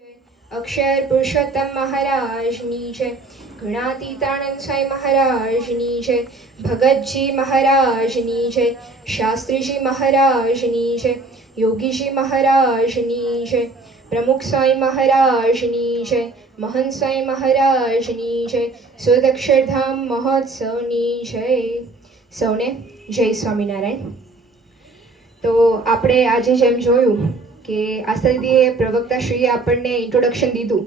અક્ષર પુરુષોત્તમ મહારાજની જય, ગુણાતીતાનંદ સ્વામી મહારાજની જય, ભગતજી મહારાજની જય, શાસ્ત્રીજી મહારાજની જય, યોગીજી મહારાજની જય, પ્રમુખ સ્વામી મહારાજની જય, મહંત સ્વામી મહારાજની જય, સુરત અક્ષરધામ મહોત્સવની જય. સૌને જય સ્વામિનારાયણ. તો આપણે આજે જેમ જોયું કે આસ્થાદીદીએ પ્રવક્તાશ્રીએ આપણને ઇન્ટ્રોડક્શન દીધું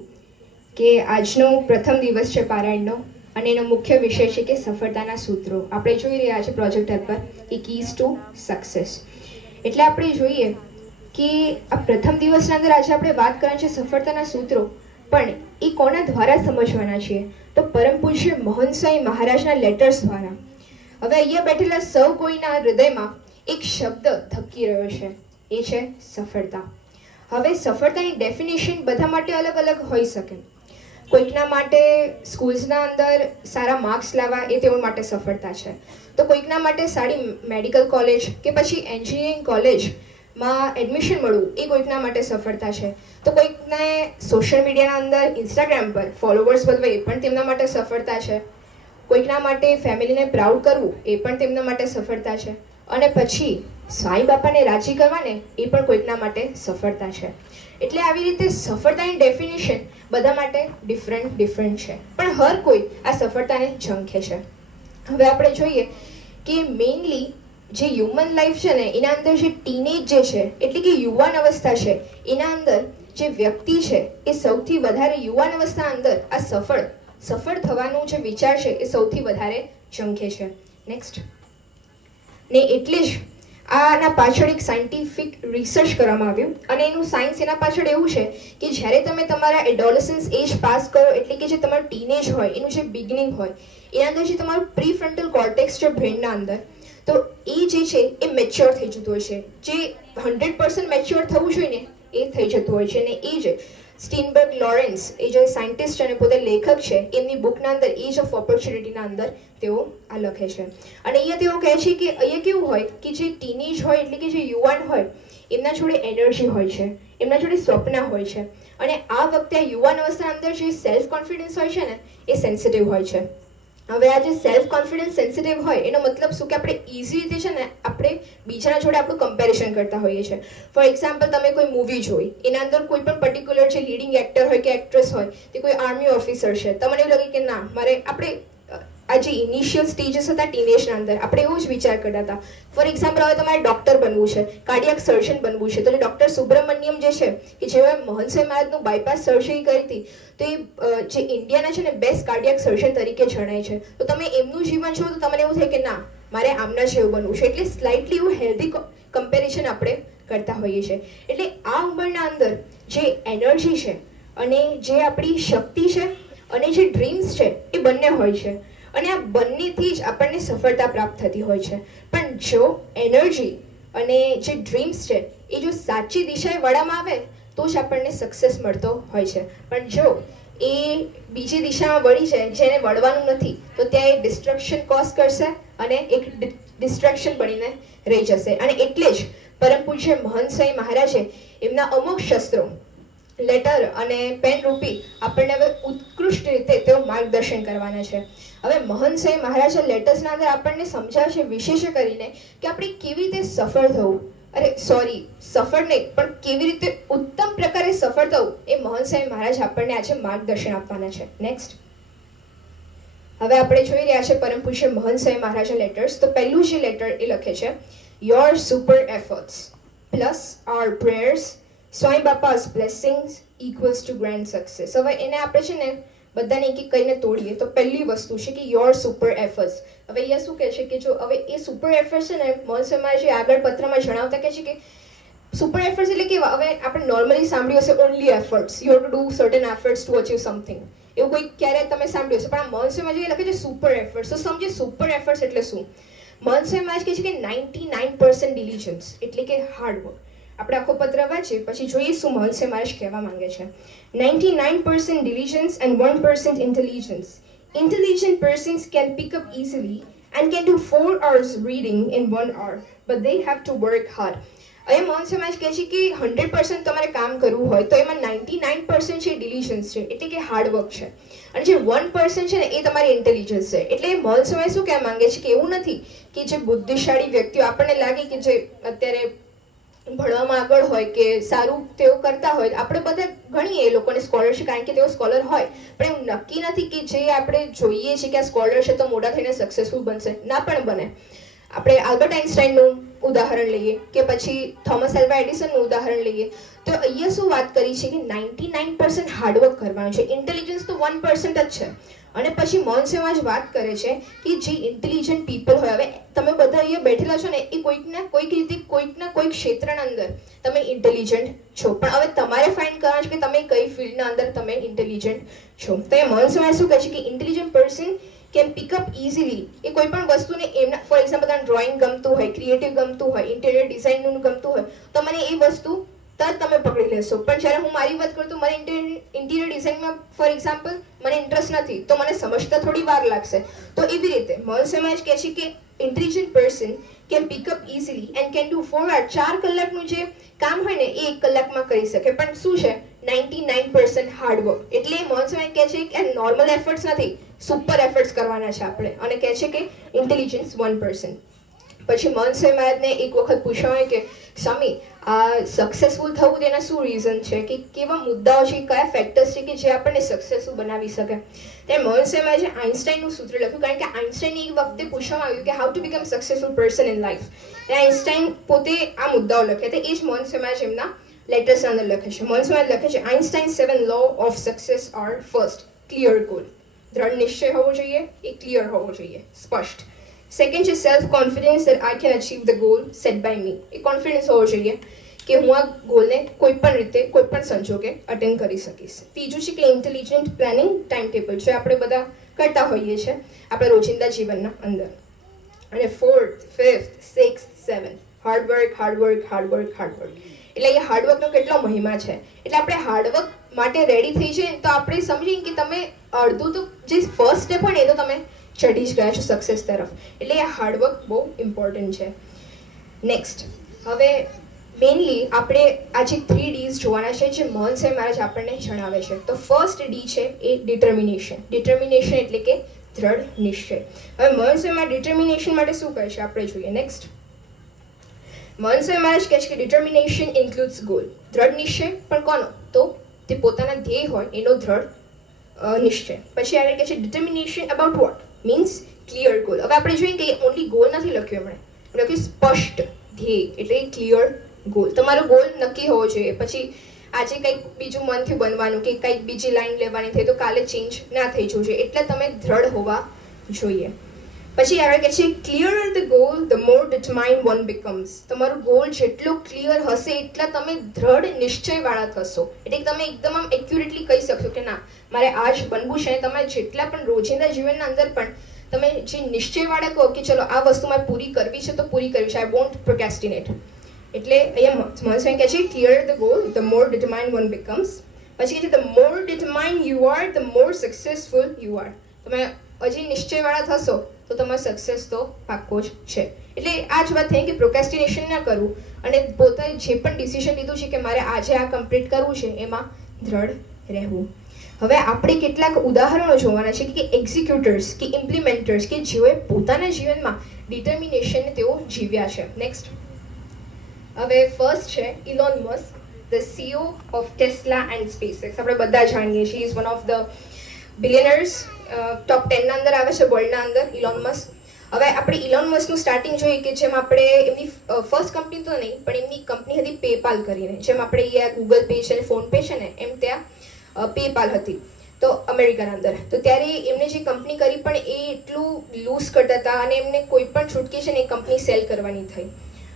કે આજનો પ્રથમ દિવસ છે પારાયણનો અને એનો મુખ્ય વિષય છે કે સફળતાના સૂત્રો. આપણે જોઈ રહ્યા છે પ્રોજેક્ટર પર કે કીઝ ટુ સક્સેસ. એટલે આપણે જોઈએ કે આ પ્રથમ દિવસના અંદર આજે આપણે વાત કરવાની છે સફળતાના સૂત્રો, પણ એ કોના દ્વારા સમજવાના છીએ? તો પરમ પૂજ્ય મહંત સ્વામી મહારાજના લેટર્સ દ્વારા. હવે અહીંયા બેઠેલા સૌ કોઈના હૃદયમાં એક શબ્દ ધબકી રહ્યો છે, એ છે સફળતા. હવે સફળતાની ડેફિનેશન બધા માટે અલગ અલગ હોઈ શકે. કોઈકના માટે સ્કૂલ્સના અંદર સારા માર્ક્સ લાવવા એ તેઓ માટે સફળતા છે, તો કોઈકના માટે સારી મેડિકલ કોલેજ કે પછી એન્જિનિયરિંગ કોલેજમાં એડમિશન મળવું એ કોઈકના માટે સફળતા છે, તો કોઈકને સોશિયલ મીડિયાના અંદર ઇન્સ્ટાગ્રામ પર ફોલોવર્સ વધવા એ પણ તેમના માટે સફળતા છે, કોઈકના માટે ફેમિલીને પ્રાઉડ કરવું એ પણ તેમના માટે સફળતા છે, અને પછી સાંઈ બાપાને રાજી કરવાને એ પણ કોઈકના માટે સફળતા છે. એટલે આવી રીતે સફળતાની ડેફિનેશન બધા માટે ડિફરન્ટ છે, પણ હર કોઈ આ સફળતાને ઝંખે છે. હવે આપણે જોઈએ કે મેઇનલી જે હ્યુમન લાઈફ છે ને એના અંદર જે ટીનેજ જે છે એટલે કે યુવાન અવસ્થા છે, એના અંદર જે વ્યક્તિ છે એ સૌથી વધારે યુવાન અવસ્થા અંદર આ સફળ થવાનું જે વિચાર છે એ સૌથી વધારે ઝંખે છે. નેક્સ્ટ. ને એટલે જ આના પાછળ એક સાયન્ટિફિક રિસર્ચ કરવામાં આવ્યું અને એનું સાયન્સ એના પાછળ એવું છે કે જ્યારે તમે તમારા એડોલસન્સ એજ પાસ કરો એટલે કે જે તમારું ટીનેજ હોય એનું જે બિગનિંગ હોય એના અંદર જે તમારું પ્રીફ્રન્ટલ કોર્ટેક્સ છે બ્રેનના અંદર, તો એ જે છે એ મેચ્યોર થઈ જતું હોય છે. જે 100% મેચ્યોર થવું જોઈએ ને એ થઈ જતું હોય છે. અને એ જ સ્ટીનબર્ગ લોરેન્સ એ જે સાયન્ટિસ્ટ અને પોતે લેખક છે એમની બુકના અંદર એજ ઓફ ઓપોર્ચ્યુનિટીના અંદર તેઓ આ લખે છે. અને અહીંયા તેઓ કહે છે કે અહીંયા કેવું હોય કે જે ટીનેજ હોય એટલે કે જે યુવાન હોય એમના જોડે એનર્જી હોય છે, એમના જોડે સ્વપ્ન હોય છે, અને આ વખતે આ યુવાન અવસ્થાના અંદર જે સેલ્ફ કોન્ફિડન્સ હોય છે ને એ સેન્સિટિવ હોય છે. હવે આ જે સેલ્ફ કોન્ફિડન્સ સેન્સિટિવ હોય એનો મતલબ શું કે આપણે ઇઝી રીતે છે ને આપણે બીજાના જોડે આપણું કમ્પેરિઝન કરતા હોઈએ છીએ. ફોર એક્ઝામ્પલ, તમે કોઈ મૂવી જોઈ, એના અંદર કોઈ પણ પર્ટિક્યુલર જે લીડિંગ એક્ટર હોય કે એક્ટ્રેસ હોય તે કોઈ આર્મી ઓફિસર છે, તમને એવું લાગે કે ના મારે આપણે આ જે ઇનિશિયલ સ્ટેજીસ હતા ટીનેજના અંદર આપણે એવું જ વિચાર કરતા હતા. ફોર એક્ઝામ્પલ, હવે તમારે ડૉક્ટર બનવું છે, કાર્ડિયાક સર્જન બનવું છે, તો જે ડૉક્ટર સુબ્રમણ્યમ જે છે કે જેઓએ મહંત સ્વામી મહારાજનું બાયપાસ સર્જરી કરી હતી, તો એ જે ઇન્ડિયાના છે ને બેસ્ટ કાર્ડિયાક સર્જન તરીકે જણાય છે. તો તમે એમનું જીવન છો તો તમને એવું થાય કે ના મારે આમના જેવું બનવું છે. એટલે સ્લાઇટલી એવું હેલ્ધી કમ્પેરિઝન આપણે કરતા હોઈએ છીએ. એટલે આ ઉંમરના અંદર જે એનર્જી છે અને જે આપણી શક્તિ છે અને જે ડ્રીમ્સ છે એ બંને હોય છે, અને આ બંનેથી જ આપણને સફળતા પ્રાપ્ત થતી હોય છે. પણ જો એનર્જી અને જે ડ્રીમ્સ છે એ જો સાચી દિશાએ વળામાં આવે તો જ આપણને સક્સેસ મળતો હોય છે. પણ જો એ બીજી દિશામાં વળી જાય જેને વળવાનું નથી તો ત્યાં એ ડિસ્ટ્રક્શન કોઝ કરશે અને એક ડિસ્ટ્રેક્શન બનીને રહી જશે. અને એટલે જ પરમ પૂજ્ય મહંત સ્વામી મહારાજે એમના અમુક શસ્ત્રો લેટર અને પેન રૂપી આપણને હવે ઉત્કૃષ્ટ રીતે તેઓ માર્ગદર્શન કરવાના છે. હવે મહંત સ્વામી મહારાજના લેટર્સના અંદર આપણને સમજાવે છે વિશેષ કરીને કે આપણે કેવી રીતે સફળ થવું, સફળ નહીં પણ કેવી રીતે ઉત્તમ પ્રકારે સફળ થવું એ મહંત સ્વામી મહારાજ આપણને આજે માર્ગદર્શન આપવાના છે. નેક્સ્ટ. હવે આપણે જોઈ રહ્યા છે પરમ પૂજ્ય મહંત સ્વામી મહારાજના લેટર્સ. તો પહેલું જે લેટર એ લખે છે, your super efforts plus our prayers, Swami બાપા's blessings equals to grand success. હવે એને આપણે છે ને બધાને એક એક કરીને તોડીએ તો પહેલી વસ્તુ છે કે યોર સુપર એફર્ટ્સ. હવે અહીંયા શું કહે છે કે જો હવે એ સુપર એફર્ટ્સ છે ને મહંત સ્વામી જે આગળ પત્રમાં જણાવતા કહે છે કે સુપર એફર્ટ્સ એટલે કેવા? હવે આપણે નોર્મલી સાંભળ્યું હશે only efforts, you have to do certain efforts to achieve something, એવું કોઈ ક્યારે તમે સાંભળ્યું હશે. પણ આ મહંત સ્વામી જે લખે છે સુપર એફર્ટ્સ, તો સમજે સુપર એફર્ટ્સ એટલે શું. મહંત સ્વામી કહે છે કે 99% ડિલિજન્સ એટલે કે હાર્ડવર્ક. આપણે આખો પત્ર વાંચીએ પછી જોઈએ શું મહંત સ્વામી મહારાજ કહેવા માંગે છે. 99% diligence and 1% intelligence. Intelligent persons can pick up easily and can do 4 hours reading in 1 hour, but they have to work hard. અહીંયા મૌન સમાજ કહે છે કે 100% તમારે કામ કરવું હોય તો એમાં 99% છે ડિલિજન્સ છે, એટલે કે હાર્ડવર્ક છે, અને જે 1% છે ને એ તમારી ઇન્ટેલિજન્સ છે. એટલે મૌન સમાજ શું કહેવા માંગે છે કે એવું નથી કે જે બુદ્ધિશાળી વ્યક્તિઓ આપણને લાગે કે જે અત્યારે ભણવામાં આગળ હોય કે સારું તેઓ કરતા હોય, આપણે બધા ગણીએ એ લોકોને સ્કોલરશીપ કારણ કે તેઓ સ્કોલર હોય, પણ એવું નક્કી નથી કે જે આપણે જોઈએ છે કે આ સ્કોલર છે તો મોટા થઈને સક્સેસફુલ બનશે, ના પણ બને. આપણે આલ્બર્ટ આઇન્સ્ટાઈનનું ઉદાહરણ લઈએ કે પછી થોમસ આલ્વા એડિસનનું ઉદાહરણ લઈએ તો અહીંયા શું વાત કરી છે કે 99% હાર્ડવર્ક કરવાનું છે, ઇન્ટેલિજન્સ તો 1% જ છે. અને પછી મૌન સમાજ વાત કરે છે કે જે ઇન્ટેલિજન્ટ પીપલ હોય, હવે તમે બધા અહીંયા બેઠેલા છો ને એ કોઈક રીતે કોઈકના કોઈક ક્ષેત્રના અંદર તમે ઇન્ટેલિજન્ટ છો, પણ હવે તમારે ફાઇન્ડ કરવાનું છે કે તમે કઈ ફિલ્ડના અંદર તમે ઇન્ટેલિજન્ટ છો. તો એ મૌન સમાજ શું કહે છે કે intelligent person can pick up easily, એ કોઈ પણ વસ્તુને એમના ફોર એક્ઝામ્પલ તમને ડ્રોઈંગ ગમતું હોય, ક્રિએટિવ ગમતું હોય, ઇન્ટિરિયર ડિઝાઇનનું ગમતું હોય તો મને એ વસ્તુ તરત તમે પકડી લેશો. પણ જ્યારે હું મારી વાત કરું તો મને ઇન્ટિરિયર ડિઝાઇનમાં ફોર એક્ઝામ્પલ મને ઇન્ટરેસ્ટ નથી તો મને સમજતા થોડી વાર લાગશે. તો એવી રીતે મૌન સમાજ કહે છે કે intelligent person can pick up easily and can do 4 hours, 4 કલાકનું જે કામ હોય ને એ 1 કલાકમાં કરી શકે, પણ શું છે 99% હાર્ડવર્ક. એટલે મૌન સમાજ કહે છે કે નોર્મલ એફર્ટ્સ નથી, સુપર એફર્ટ્સ કરવાના છે આપણે, અને કહે છે કે ઇન્ટેલિજન્સ 1%. પછી મૌન સમાજને એક વખત પૂછાય કે સ્વામી આ સક્સેસફુલ થવું તેના શું રીઝન છે, કે કેવા મુદ્દાઓ છે, કયા ફેક્ટર્સ છે કે જે આપણને સક્સેસફુલ બનાવી શકે. ત્યારે મૌન સમાજે આઇન્સ્ટાઈનનું સૂત્ર લખ્યું, કારણ કે આઇન્સ્ટાઈને એક વખતે પૂછવામાં આવ્યું કે how to become successful person in life. Einstein પોતે આ મુદ્દાઓ લખ્યા હતા, એ જ મૌન સમાજ એમના લેટર્સના અંદર લખે છે. મૌન સમાજ લખે છે Einstein 7 law of success are first clear goal, દ્રઢ નિશ્ચય હોવો જોઈએ, એ ક્લિયર હોવો જોઈએ, સ્પષ્ટ. સેકન્ડ છે self confidence that I can achieve the goal set by me, A confidence હોવો જોઈએ કે હું આ ગોલને કોઈ પણ રીતે કોઈ પણ સંજોગે અટેન્ડ કરી શકીશ. ત્રીજું છે કે ઇન્ટેલિજન્ટ પ્લાનિંગ ટાઈમ ટેબલ, જે આપણે બધા કરતા હોઈએ છીએ આપણા રોજિંદા જીવનના અંદર. અને 4th 5th 6th 7th hard work hard work hard work hard work. એટલે એ હાર્ડવર્કનો કેટલો મહિમા છે. એટલે આપણે હાર્ડવર્ક માટે રેડી થઈ જઈએ તો આપણે સમજીએ કે તમે અડધું તો જે ફર્સ્ટ સ્ટેપ હોય ને એ તો તમે ચડી જ ગયા છો સક્સેસ તરફ. એટલે એ હાર્ડવર્ક બહુ ઇમ્પોર્ટન્ટ છે. નેક્સ્ટ, હવે મેઇનલી આપણે આજે 3 Ds જોવાના છે જે મૌન સમાજ મહારાજ આપણને જણાવે છે. તો ફર્સ્ટ ડી છે એ ડિટર્મિનેશન. ડિટર્મિનેશન એટલે કે દ્રઢ નિશ્ચય. હવે મૌન સમાજ ડિટર્મિનેશન માટે શું કહે છે આપણે જોઈએ. નેક્સ્ટ, મૌન સમાજ મહારાજ કહે છે કે ડિટર્મિનેશન ઇન્ક્લુડ્સ ગોલ. દ્રઢ નિશ્ચય પણ કોનો? તો તે પોતાના ધ્યેય હોય એનો દ્રઢ નિશ્ચય. પછી આગળ કહે છે determination about vote means clear goal. હવે આપણે જોઈએ કે ઓનલી ગોલ નથી લખ્યું એમણે, લખ્યું સ્પષ્ટ ધ્યેય એટલે ક્લિયર ગોલ. તમારો ગોલ નક્કી હોવો જોઈએ. પછી આજે કંઈક બીજું મનથી બનવાનું કે કંઈક બીજી લાઈન લેવાની થઈ તો કાલે ચેન્જ ના થઈ જવું જોઈએ, એટલે તમે દ્રઢ હોવા જોઈએ. પછી આગળ કહે છે clear the goal the more determined one becomes. તમારો ગોલ જેટલો ક્લિયર હશે એટલા તમે દ્રઢ નિશ્ચયવાળા થશો. એટલે તમે એકદમ આમ એક્યુરેટલી કહી શકશો કે ના મારે આ જ બનવું છે. તમે જેટલા પણ રોજિંદા જીવનના અંદર પણ તમે જે નિશ્ચયવાળા કહો કે ચલો આ વસ્તુ મારે પૂરી કરવી છે તો પૂરી કરવી છે, આઈ વોન્ટ પ્રોકેસ્ટિનેટ. એટલે અહીંયા મહર્ષિ કહે છે clear the goal the more determined one becomes. પછી કહે છે the more determined you are the more successful you are. તમે હજી નિશ્ચયવાળા થશો તો તમારો સક્સેસ તો પાક્કો જ છે. એટલે આ જ વાત થઈ કે પ્રોકેસ્ટિનેશન ના કરવું અને પોતે જે પણ ડિસિઝન લીધું છે કે મારે આજે આ કમ્પ્લીટ કરવું છે એમાં દ્રઢ રહેવું. હવે આપણે કેટલાક ઉદાહરણો જોવાના છે કે એક્ઝિક્યુટર્સ કે ઇમ્પ્લિમેન્ટર્સ કે જેઓએ પોતાના જીવનમાં ડિટર્મિનેશનને તેઓ જીવ્યા છે. નેક્સ્ટ, હવે ફર્સ્ટ છે Elon Musk, the CEO of Tesla and SpaceX. આપણે બધા જાણીએ છીએ is one of the billionaires, top 10 ના અંદર આવે છે વર્લ્ડના અંદર ઇલોન મસ્ક. હવે આપણે ઇલોન મસ્કનું સ્ટાર્ટિંગ જોઈએ કે જેમ આપણે એમની ફર્સ્ટ કંપની તો નહીં પણ એમની કંપની હતી પેપાલ કરીને. જેમ આપણે અહીંયા ગૂગલ પે છે ને ફોન પે છે ને એમ ત્યાં પેપાલ હતી તો અમેરિકાના અંદર. તો ત્યારે એમને જે કંપની કરી પણ એ એટલું લૂઝ કરતા હતા અને એમને કોઈ પણ છૂટકી છે ને એ કંપની સેલ કરવાની થઈ.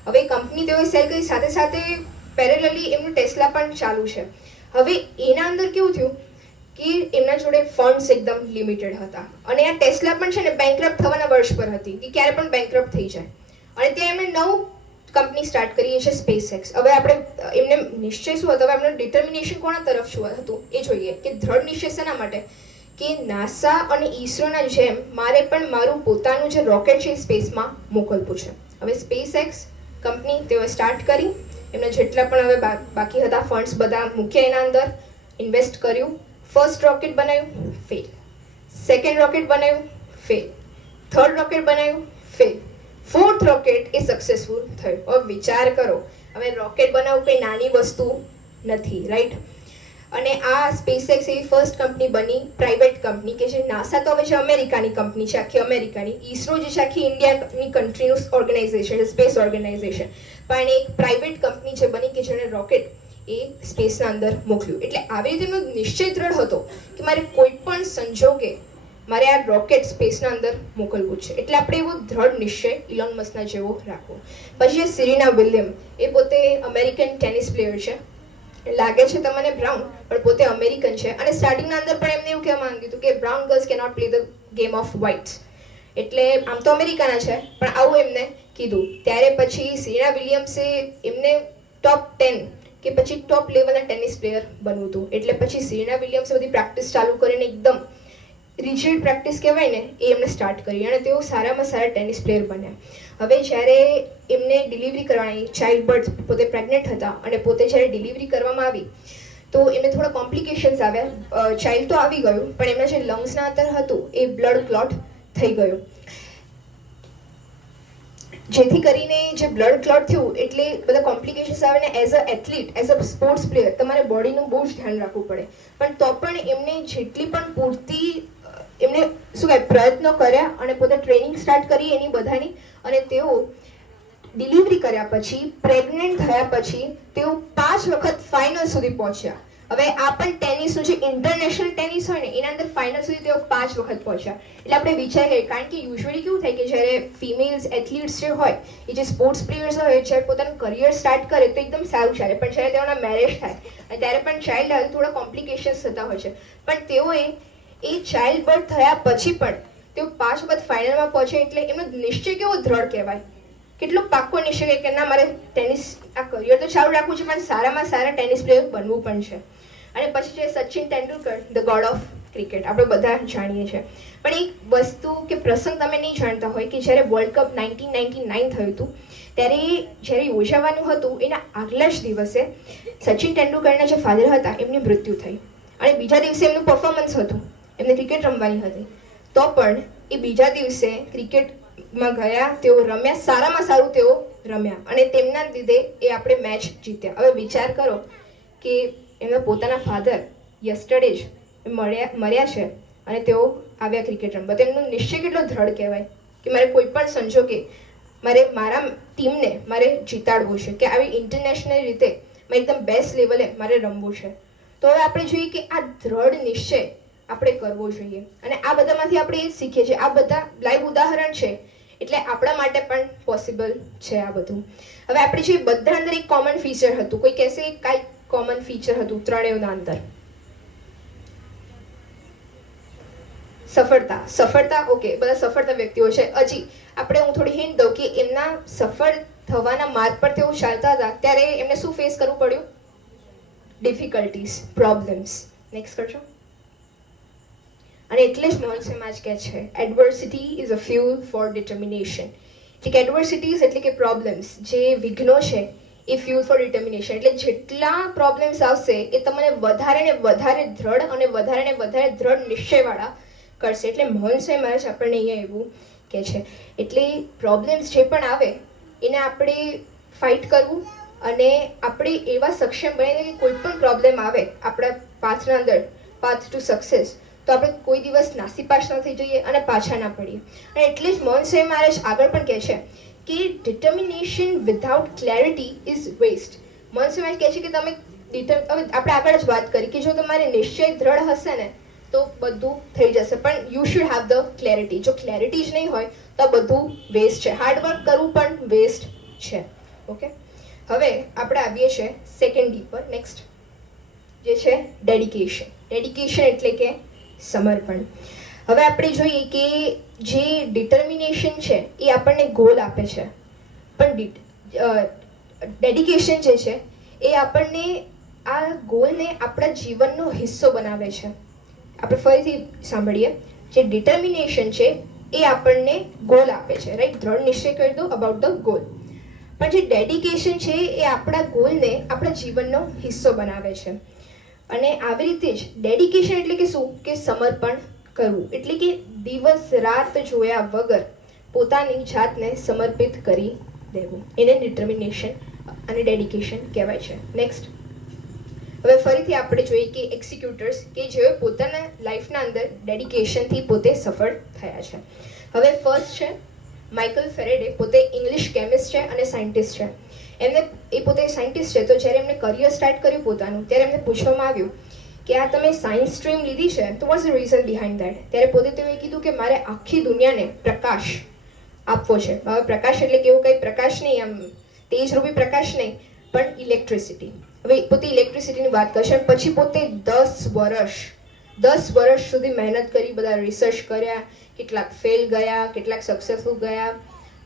હવે કંપની તેઓએ સેલ કરી સાથે સાથે પેરેલલી એમનું ટેસ્લા પણ ચાલુ છે. હવે એના અંદર કેવું થયું કે એમના જોડે ફંડ્સ એકદમ લિમિટેડ હતા અને આ ટેસ્લા પણ છે ને બેંકરપ્ટ થવાના વર્ષ પર હતી કે ક્યારે પણ બેંકરપ્ટ થઈ જાય. અને ત્યાં એમણે નવું કંપની સ્ટાર્ટ કરી છે સ્પેસએક્સ. હવે આપણે એમને નિશ્ચય શું હતો, હવે એમનું ડિટર્મિનેશન કોના તરફ શું હતું એ જોઈએ કે દ્રઢ નિશ્ચય શેના માટે કે નાસા અને ઈસરોના જેમ મારે પણ મારું પોતાનું જે રોકેટ છે સ્પેસમાં મોકલવું છે. હવે સ્પેસએક્સ કંપની તેઓએ સ્ટાર્ટ કરી એમને જેટલા પણ હવે બાકી હતા ફંડ્સ બધા મૂક્યા એના અંદર, ઇન્વેસ્ટ કર્યું, ફર્સ્ટ રોકેટ બનાવ્યું, ફેલ, સેકન્ડ રોકેટ બનાવ્યું, ફેલ, થર્ડ રોકેટ બનાવ્યું, ફેલ, ફોર્થ રોકેટ એ સક્સેસફુલ થયું. હવે વિચાર કરો, હવે રોકેટ બનાવવું કંઈ નાની વસ્તુ નથી, રાઈટ? અને આ સ્પેસએક્સ એવી ફર્સ્ટ કંપની બની, પ્રાઇવેટ કંપની, કે જે નાસા તો હવે છે અમેરિકાની કંપની છે, આખી અમેરિકાની. ઈસરો જે છે આખી ઇન્ડિયાની કન્ટ્રીનું ઓર્ગેનાઇઝેશન છે, સ્પેસ ઓર્ગેનાઇઝેશન, પણ એક પ્રાઇવેટ કંપની છે બની કે જેણે રોકેટ એ સ્પેસના અંદર મોકલ્યું. એટલે આવી રીતે એનો નિશ્ચય દ્રઢ હતો કે મારે કોઈ પણ સંજોગે મારે આ રોકેટ સ્પેસના અંદર મોકલવું છે. એટલે આપણે એવો દ્રઢ નિશ્ચય ઇલોન મસ્કના જેવો રાખવો. પછી સેરેના વિલિયમ, એ પોતે અમેરિકન ટેનિસ પ્લેયર છે, લાગે છે તમને બ્રાઉન, પણ પોતે અમેરિકન છે. અને સ્ટાર્ટિંગના અંદર પણ એમને એવું કહેવા માંગ્યું હતું કે brown girls cannot play the game of whites. એટલે આમ તો અમેરિકાના છે, પણ આવું એમને કીધું. ત્યારે પછી સેરેના વિલિયમ્સે એમને ટોપ 10 કે પછી ટોપ લેવલના ટેનિસ પ્લેયર બનવું હતું. એટલે પછી સેરેના વિલિયમ્સે બધી પ્રેક્ટિસ ચાલુ કરીને એકદમ રિજિડ પ્રેક્ટિસ કહેવાય ને, એ એમને સ્ટાર્ટ કરી અને તેઓ સારામાં સારા ટેનિસ પ્લેયર બન્યા. હવે જ્યારે એમને ડિલિવરી કરવાની, ચાઇલ્ડ બર્થ, પોતે પ્રેગ્નન્ટ હતા અને પોતે જ્યારે ડિલિવરી કરવામાં આવી તો એમને થોડા કોમ્પ્લિકેશન્સ આવ્યા. ચાઇલ્ડ તો આવી ગયું, પણ એમના જે લંગ્સના અંદર હતું એ બ્લડ ક્લોટ થઈ ગયું. જેથી કરીને જે બ્લડ ક્લોટ થયું એટલે બધા કોમ્પ્લિકેશન્સ આવે ને. As a athlete, as a sports player તમારે બોડીનું બહુ જ ધ્યાન રાખવું પડે. પણ તો પણ એમને જેટલી પણ પૂરતી એમને શું કહેવાય પ્રયત્નો કર્યા અને પોતે ટ્રેનિંગ સ્ટાર્ટ કરી એની બધાની, અને તેઓ ડિલિવરી કર્યા પછી, પ્રેગ્નન્ટ થયા પછી તેઓ 5 વખત ફાઇનલ સુધી પહોંચ્યા. હવે આ પણ ટેનિસનું જે ઇન્ટરનેશનલ ટેનિસ હોય ને એના અંદર ફાઇનલ સુધી તેઓ 5 વખત પહોંચ્યા. એટલે આપણે વિચારીએ, કારણ કે યુઝ્યુઅલી કેવું થાય કે જ્યારે ફિમેલ્સ એથ્લીટ્સ જે હોય, એ જે સ્પોર્ટ્સ પ્લેયર્સ હોય, જ્યારે પોતાનું કરિયર સ્ટાર્ટ કરે તો એકદમ સારું ચાલે, પણ જ્યારે તેઓના મેરેજ થાય અને ત્યારે પણ ચાઇલ્ડ આવે થોડા કોમ્પ્લિકેશન્સ થતા હોય છે. પણ તેઓએ એ ચાઇલ્ડ બર્થ થયા પછી પણ તેઓ 5 વખત ફાઇનલમાં પહોંચે, એટલે એમનો નિશ્ચય કેવો દ્રઢ કહેવાય, કેટલો પાક્કો નિશ્ચય કે ના મારે ટેનિસ આ કરિયર તો ચાલુ રાખવું છે, પણ સારામાં સારા ટેનિસ પ્લેયર બનવું પણ છે. અને પછી છે Sachin Tendulkar, the God of cricket, આપણે બધા જાણીએ છીએ. પણ એક વસ્તુ કે પ્રસંગ તમે નહીં જાણતા હોય કે જ્યારે વર્લ્ડ કપ 1999 થયું હતું ત્યારે જ્યારે યોજાવાનું હતું એના આગલા જ દિવસે સચિન તેંડુલકરના જે ફાધર હતા એમની મૃત્યુ થઈ. અને બીજા દિવસે એમનું પરફોર્મન્સ હતું, એમને ક્રિકેટ રમવાની હતી, તો પણ એ બીજા દિવસે ક્રિકેટમાં ગયા, તેઓ રમ્યા, સારામાં સારું તેઓ રમ્યા અને તેમના લીધે એ આપણે મેચ જીત્યા. હવે વિચાર કરો કે એમના પોતાના ફાધર યસ્ટરડે જ મર્યા છે અને તેઓ આવ્યા ક્રિકેટ રમવા. તેમનો નિશ્ચય કેટલો દ્રઢ કહેવાય કે મારે કોઈ પણ સંજોગે મારે મારા ટીમને મારે જીતાડવું છે, કે આવી ઇન્ટરનેશનલ રીતે મારે એકદમ બેસ્ટ લેવલે મારે રમવું છે. તો હવે આપણે જોઈએ કે આ દ્રઢ નિશ્ચય આપણે કરવો જોઈએ. અને આ બધામાંથી આપણે એ જ શીખીએ છીએ. આ બધા લાઈવ ઉદાહરણ છે, એટલે આપણા માટે પણ પોસિબલ છે આ બધું. હવે આપણે જોઈએ બધા અંદર એક કોમન ફીચર હતું. કોઈ કહેશે કાંઈ કોમન ફીચર હતું ત્રણેયના અંદર? સફળતા. ઓકે, બધા સફળતા વ્યક્તિઓ છે. હજી આપણે હું થોડી હિન્ટ દઉં કે એમના સફળ થવાના માર્ગ પર તેઓ ચાલતા હતા ત્યારે એમને શું ફેસ કરવું પડ્યું? Difficulties, problems. નેક્સ્ટ કરજો. અને એટલે જ મોન્સેમ આજ કહે છે adversity is a fuel for determination. એટલે એડવર્સિટીઝ એટલે કે પ્રોબ્લેમ્સ, જે વિઘ્નો છે એ ફ્યુલ ફોર ડિટર્મિનેશન. એટલે જેટલા પ્રોબ્લેમ્સ આવશે એ તમને વધારે ને વધારે દ્રઢ અને વધારે ને વધારે દ્રઢ નિશ્ચયવાળા કરશે. એટલે મોહનસિંહ મહારાજ આપણને અહીંયા એવું કહે છે. એટલે પ્રોબ્લેમ્સ જે પણ આવે એને આપણે ફાઇટ કરવું અને આપણે એવા સક્ષમ બનીને કે કોઈ પણ પ્રોબ્લેમ આવે આપણા પાથના અંદર, પાથ ટુ સક્સેસ, તો આપણે કોઈ દિવસ નાસીપાસ ન થઈ જઈએ અને પાછા ના પડીએ. અને એટલે જ મોહનસિંહ મહારાજ આગળ પણ કહે છે કે determination without clarity is waste. Mohansinh Maharaj કહે છે કે તમે આપણે આગળ જ વાત કરી કે જો તમારે નિશ્ચય દ્રઢ હશે ને તો બધું થઈ જશે, પણ you should have the clarity. જો ક્લેરિટી જ નહીં હોય તો બધું વેસ્ટ છે, હાર્ડવર્ક કરવું પણ વેસ્ટ છે. ઓકે, હવે આપણે આવીએ છીએ સેકન્ડ ડી પર. નેક્સ્ટ જે છે ડેડિકેશન. ડેડિકેશન એટલે કે સમર્પણ. હવે આપણે જોઈએ કે જે ડિટર્મિનેશન છે એ આપણને ગોલ આપે છે, પણ ડેડિકેશન જે છે એ આપણને આ ગોલને આપણા જીવનનો હિસ્સો બનાવે છે. આપણે ફરીથી સાંભળીએ, જે ડિટર્મિનેશન છે એ આપણને ગોલ આપે છે, રાઈટ? દ્રઢ નિશ્ચય કરી દો અબાઉટ ધ ગોલ. પણ જે ડેડિકેશન છે એ આપણા ગોલને આપણા જીવનનો હિસ્સો બનાવે છે. અને આવી રીતે જ ડેડિકેશન એટલે કે શું કે સમર્પણ કરવું, એટલે કે દિવસ રાત જોયા વગર પોતાની જાતને સમર્પિત કરી દેવું, એને ડિટર્મિનેશન અને ડેડિકેશન કહેવાય છે. નેક્સ્ટ, હવે ફરીથી આપણે જોઈએ કે એક્ઝિક્યુટર્સ કે જેઓ પોતાના લાઈફના અંદર ડેડિકેશનથી પોતે સફળ થયા છે. હવે ફર્સ્ટ છે માઇકલ ફેરેડે. પોતે ઇંગ્લિશ કેમિસ્ટ છે અને સાયન્ટિસ્ટ છે. એ પોતે સાયન્ટિસ્ટ છે, તો જ્યારે એમને કરિયર સ્ટાર્ટ કર્યું પોતાનું, ત્યારે એમને પૂછવામાં આવ્યું કે આ તમે સાયન્સ સ્ટ્રીમ લીધી છે, તો what's the reason behind that? ત્યારે પોતે તેઓએ કીધું કે મારે આખી દુનિયાને પ્રકાશ આપવો છે. હવે પ્રકાશ એટલે કેવો કંઈ પ્રકાશ નહીં, આમ તેજરૂપી પ્રકાશ નહીં, પણ ઇલેક્ટ્રિસિટી. હવે પોતે ઇલેક્ટ્રિસિટીની વાત કરશે. પછી પોતે 10 વર્ષ સુધી મહેનત કરી, બધા રિસર્ચ કર્યા, કેટલાક ફેલ ગયા, કેટલાક સક્સેસફુલ ગયા,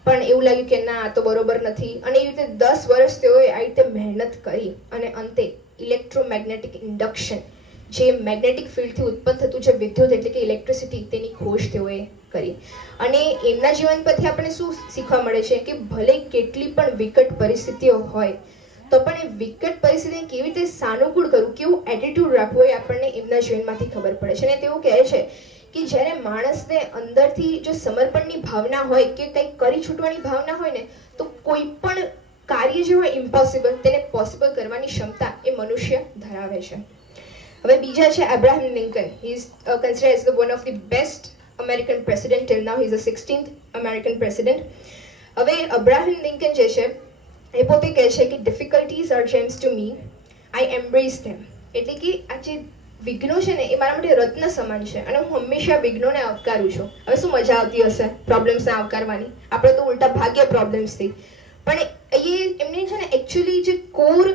પણ એવું લાગ્યું કે ના આ તો બરોબર નથી. અને એ રીતે 10 વર્ષ તેઓએ આ રીતે મહેનત કરી અને અંતે ઇલેક્ટ્રોમેગ્નેટિક ઇન્ડક્શન, જે મેગ્નેટિક ફિલ્ડથી ઉત્પન્ન થતું જે વિદ્યુત એટલે કે ઇલેક્ટ્રિસિટી, તેની ખોજ તેઓએ કરી. અને એમના જીવન પરથી આપણને શું શીખવા મળે છે કે ભલે કેટલી પણ વિકટ પરિસ્થિતિઓ હોય, તો પણ એ વિકટ પરિસ્થિતિને કેવી રીતે સાનુકૂળ કરવું, કેવું એટીટ્યુડ રાખવું, એ આપણને એમના જીવનમાંથી ખબર પડે છે. અને તેઓ કહે છે કે જ્યારે માણસને અંદરથી જો સમર્પણની ભાવના હોય કે કંઈક કરી છૂટવાની ભાવના હોય ને, તો કોઈ પણ કાર્ય જે હોય ઇમ્પોસિબલ, તેને પોસિબલ કરવાની ક્ષમતા એ મનુષ્ય ધરાવે છે. હવે બીજા છે Abraham Lincoln. He is considered as the one of the best American president till now. He is the 16th American president. હવે અબ્રાહમ લિંકન જે છે એ પોતે કહે છે કે difficulties are gems to me, I embrace them. એટલે કે આ જે વિઘ્નો છે ને એ મારા માટે રત્ન સમાન છે અને હું હંમેશા વિઘ્નોને આવકારું છું. હવે શું મજા આવતી હશે પ્રોબ્લેમ્સને આવકારવાની? આપણે તો ઉલટા ભાગ્ય પ્રોબ્લેમ્સથી. પણ એમને છે ને એકચ્યુઅલી જે કોર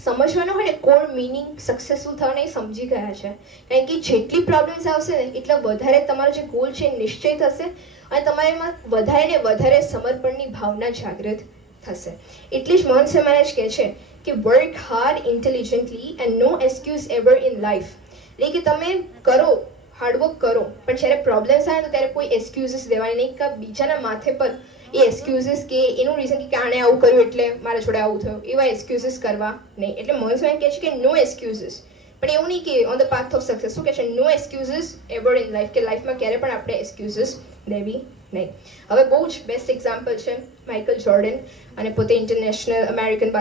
સમજવાનો હોય ને, કોર મિનિંગ સક્સેસફુલ થવાને એ સમજી ગયા છે. કારણ કે જેટલી પ્રોબ્લેમ્સ આવશે ને એટલા વધારે તમારો જે ગોલ છે નિશ્ચય થશે અને તમારામાં વધારે ને વધારે સમર્પણની ભાવના જાગૃત થશે. એટલે જ મોહન મહારાજ કહે છે કે work hard intelligently and no excuse ever in life. એટલે કે તમે કરો, હાર્ડવર્ક કરો, પણ જ્યારે પ્રોબ્લેમ્સ આવે તો ત્યારે કોઈ એક્સક્યુઝીસ દેવાની નહીં, કે બીજાના માથે પર એ એક્સક્યુઝીસ કે એનું રીઝન કે આણે આવું કર્યું એટલે મારા જોડે આવું થયું, એવા એક્સક્યુઝીસ કરવા નહીં. એટલે મોહન કહે છે કે નો એક્સક્યુઝીસ, પણ એવું નહીં કે on the path of success. શું કહે છે? નો એક્સક્યુઝીસ એવર ઇન લાઈફ, કે લાઈફમાં ક્યારે પણ આપણે એક્સક્યુઝીસ દેવી નહીં. હવે બહુ જ બેસ્ટ એક્ઝામ્પલ છે માઇકલ જોર્ડન, અને પોતે ઇન્ટરનેશનલ અમેરિકન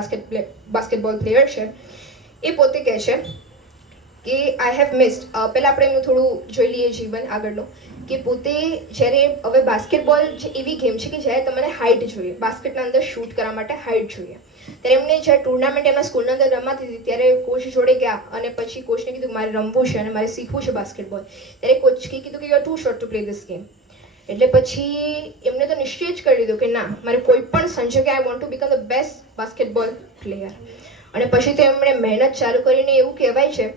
બાસ્કેટબોલ પ્લેયર છે. એ પોતે કહે છે કે આઈ હેવ મિસ્ડ, પહેલાં આપણે એમનું થોડું જોઈ લઈએ જીવન આગળનું, કે પોતે જ્યારે હવે બાસ્કેટબોલ જે એવી ગેમ છે કે જ્યારે તમને હાઇટ જોઈએ, બાસ્કેટના અંદર શૂટ કરવા માટે હાઇટ જોઈએ. ત્યારે એમને જ્યારે ટુર્નામેન્ટ એમના સ્કૂલના અંદર રમાતી હતી ત્યારે કોચ જોડે ગયા અને પછી કોચને કીધું મારે રમવું છે અને મારે શીખવું છે બાસ્કેટબોલ. ત્યારે કોચે કીધું કે you are too short to play this game. એટલે પછી એમને તો નિશ્ચય જ કરી દીધું કે ના, મારે કોઈ પણ સંજોગે I want to become the best basketball player. અને પછી તો એમણે મહેનત ચાલુ કરીને એવું કહેવાય છે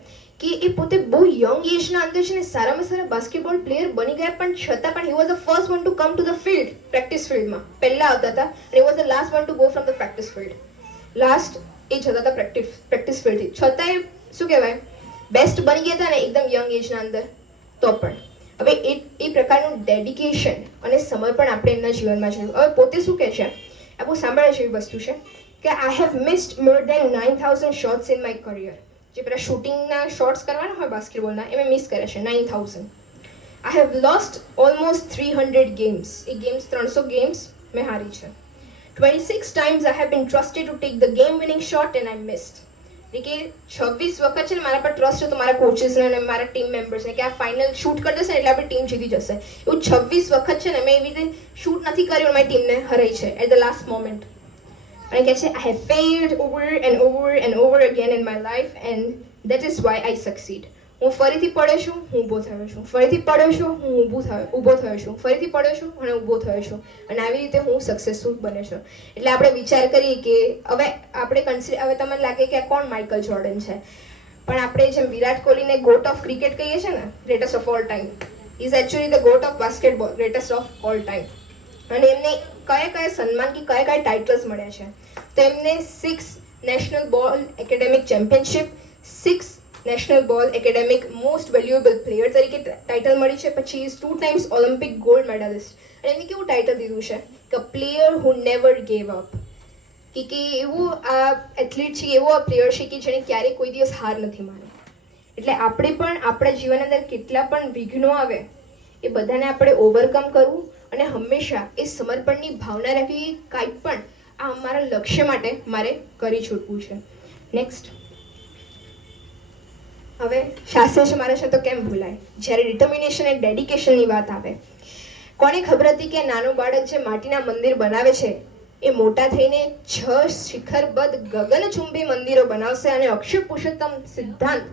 કે એ પોતે બહુ યંગ એજના અંદર છે ને સારામાં સારા બાસ્કેટબોલ પ્લેયર બની ગયા, પણ છતાં પણ he was the first one to come to the field, practice ફિલ્ડમાં પહેલા આવતા હતા, અને he was the last one to go from the practice field. Last એ જતા હતા પ્રેક્ટિસ ફિલ્ડથી, છતાંય શું કહેવાય બેસ્ટ બની ગયા હતા ને એકદમ યંગ એજના અંદર. તો પણ હવે એ પ્રકારનું ડેડિકેશન અને સમર્પણ આપણે એમના જીવનમાં જોયું. હવે પોતે શું કહે છે, આ બહુ સાંભળવા જેવી વસ્તુ છે કે I have missed more than 9,000 shots in my career. જે પેલા શૂટિંગના શોટ્સ કરવાના હોય બાસ્કેટબોલના, એ મેં મિસ કરે છે 9,000. I have lost almost 300 games. A games 300 games મેં હારી છે. 26 times I have been trusted to take the game winning shot and I missed. એટલે કે 26 વખત છે ને મારા પર ટ્રસ્ટ હતો મારા કોચિસને અને મારા ટીમ મેમ્બર્સને કે આ ફાઇનલ શૂટ કરી દેશે ને એટલે આપણી ટીમ જીતી જશે. એવું 26 વખત છે ને મેં એવી રીતે શૂટ નથી કર્યું, મારી ટીમને હરાઈ છે એટ ધ લાસ્ટ મોમેન્ટ. અને કહે છે I have failed over and over again in my life and that is why I succeed. હું ફરીથી પડ્યો છું, હું ઊભો થયો છું, ફરીથી પડ્યો છું, હું ઊભો થયો છું, ફરીથી પડ્યો છું અને ઊભો થયો છું, અને આવી રીતે હું સક્સેસફુલ બન્યો છું. એટલે આપણે વિચાર કરીએ કે હવે આપણે હવે તમને લાગે કે આ કોણ માઇકલ જોર્ડન છે, પણ આપણે જેમ વિરાટ કોહલીને ગોટ ઓફ ક્રિકેટ કહીએ છીએ ને, greatest of all time, is actually the goat of basketball, greatest of all time. અને એમને કયા સન્માન કે કયા ટાઇટલ્સ મળ્યા છે? તો એમને 6 નેશનલ બોલ એકેડેમિક ચેમ્પિયનશિપ, 6 નેશનલ બોલ એકેડેમિક મોસ્ટ વેલ્યુએબલ પ્લેયર તરીકે ટાઇટલ મળી છે. પછી 2 times ઓલિમ્પિક ગોલ્ડ મેડલિસ્ટ. અને એમને કેવું ટાઇટલ દીધું છે કે પ્લેયર હુ નેવર ગેવ અપ. કે એવો આ એથ્લીટ છે, એવો આ પ્લેયર છે કે જેણે ક્યારેય કોઈ દિવસ હાર નથી માની. એટલે આપણે પણ આપણા જીવન અંદર કેટલા પણ વિઘ્નો આવે એ બધાને આપણે ઓવરકમ કરવું અને હંમેશા એ સમર્પણની ભાવના રાખવી. કાંઈ પણ આ અમારા લક્ષ્ય માટે મારે કરી છૂટવું છે. નેક્સ્ટ, હવે શાસ્ત્રી મારા છે તો કેમ ભૂલાય, જ્યારે ડિટર્મિનેશન અને ડેડિકેશનની વાત આવે. કોને ખબર હતી કે નાનું બાળક જે માટીના મંદિર બનાવે છે એ મોટા થઈને 6 શિખરબદ્ધ ગગનચુંબી મંદિરો બનાવશે અને અક્ષય પુરુષોત્તમ સિદ્ધાંત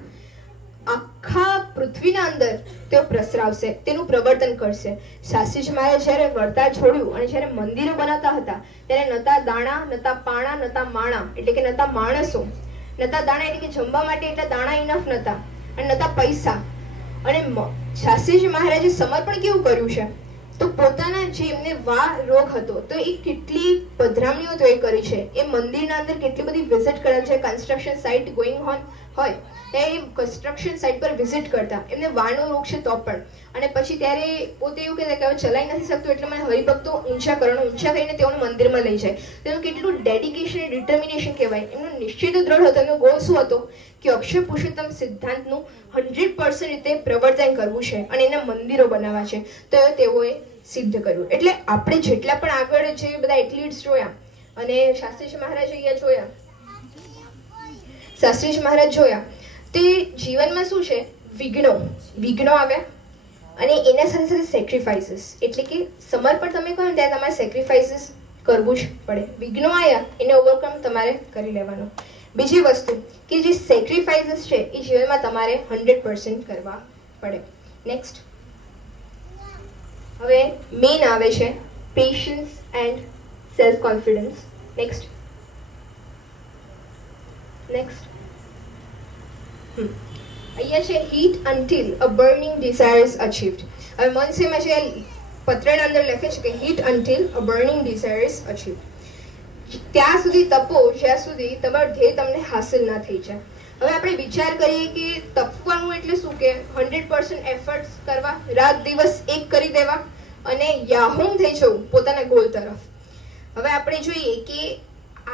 આખા પૃથ્વીના અંદર તેઓ પ્રસરાવશે, તેનું પ્રવર્તન કરશે. શાસ્ત્રીજી મહારાજ જ્યારે વરદાન છોડ્યું અને જ્યારે મંદિરો બનાવતા હતા ત્યારે નતા દાણા, નતા પાણા, નતા માણા, એટલે કે નતા માણસો, નતા દાણા એટલે કે જમવા માટે એટલા દાણા ઇનફ નતા, અને નતા પૈસા. અને શાસ્ત્રીજી મહારાજે સમર્પણ કેવું કર્યું છે, તો પોતાના જે એમને રોગ હતો તો એ કેટલી પધરામણીઓ તો એ કરી છે. એ મંદિરના અંદર કેટલી બધી વિઝિટ કરે છે. કન્સ્ટ્રક્શન સાઇટ ગોઈંગ ઓન હોય એ કન્સ્ટ્રક્શન સાઇટ પર વિઝિટ કરતા, એમને વાળનો રોગ છે તો પણ. અને પછી ત્યારે પોતે એવું કહેતા કે હવે ચલાવી નથી શકતું એટલે મને હરિભક્તો ઊંચા કરવાનું, ઊંચા કરીને તેઓને મંદિરમાં લઈ જાય. તેનું કેટલું ડેડિકેશન અને ડિટર્મિનેશન કહેવાય. એમનો નિશ્ચય તો દ્રઢ હતો. એમનો ગોલ શું હતો કે અક્ષય પુરુષોત્તમ સિદ્ધાંતનું 100% રીતે પ્રવર્તન કરવું છે અને એના મંદિરો બનાવવા છે. તો તેઓએ સિદ્ધ કર્યું. એટલે આપણે જેટલા પણ આગળ જે બધા એથ્લીટ્સ જોયા અને શાસ્ત્રીજી મહારાજ અહીંયા જોયા, શાસ્ત્રીજી મહારાજ જોયા, તે જીવનમાં શું છે, વિઘ્નો આવ્યા અને એના સાથે સાથે સેક્રિફાઈસીસ, એટલે કે સમર્પણ તમે કહો ને ત્યાં તમારે સેક્રિફાઈસીસ કરવું જ પડે. વિઘ્નો આવ્યા એને ઓવરકમ તમારે કરી લેવાનો. બીજી વસ્તુ કે જે સેક્રિફાઈસીસ છે એ જીવનમાં તમારે 100% કરવા પડે. નેક્સ્ટ, હવે મેઇન આવે છે patience and self confidence. Next અહીંયા છે heat until a burning desire is achieved. હવે મનસેમાં છે પત્રના અંદર લખે છે કે heat until a burning desire is achieved. ત્યાં સુધી તપો જ્યાં સુધી તમારું ધ્યેય તમને હાસિલ ના થઈ જાય. હવે આપણે વિચાર કરીએ કે તપવાનું એટલે શું, કે 100% એફર્ટ્સ કરવા, રાત દિવસ એક કરી દેવા અને યાહુમ થઈ જવું પોતાના ગોલ તરફ. હવે આપણે જોઈએ કે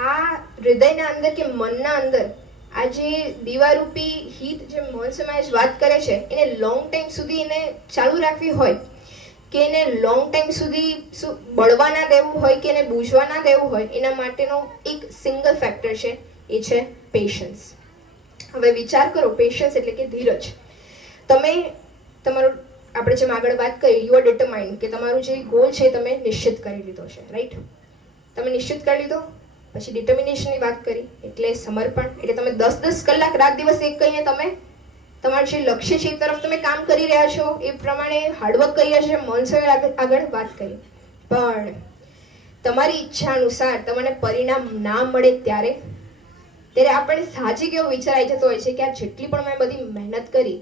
આ હૃદયના અંદર કે મનના અંદર આ જે દીવારૂપી હીટ જે મૌન સમાજ વાત કરે છે એને લોંગ ટાઈમ સુધી એને ચાલુ રાખવી હોય કે એને લોંગ ટાઈમ સુધી બળવા ના દેવું હોય કે એને બૂઝવા ના દેવું હોય, એના માટેનો એક સિંગલ ફેક્ટર છે, એ છે પેશન્સ. હવે વિચાર કરો, પેશન્સ એટલે કે ધીરજ. તમે તમારું, આપણે જેમ આગળ વાત કરી, યુ આર ડિટરમાઇન્ડ કે તમારું જે ગોલ છે તમે નિશ્ચિત કરી લીધો છે, રાઈટ? તમે નિશ્ચિત કરી લીધો, પછી ડિટર્મિનેશનની વાત કરી એટલે સમર્પણ, એટલે તમે 10-10 કલાક રાત દિવસ એક કરીને તમે તમારું જે લક્ષ્ય છે એ તરફ તમે કામ કરી રહ્યા છો, એ પ્રમાણે હાર્ડવર્ક કરી રહ્યા છો, મન સર આગળ વાત કરી. પણ તમારી ઈચ્છા અનુસાર તમને પરિણામ ના મળે ત્યારે આપણે સાહજિક એવો વિચાર આવી જતો હોય છે કે આ જેટલી પણ મેં બધી મહેનત કરી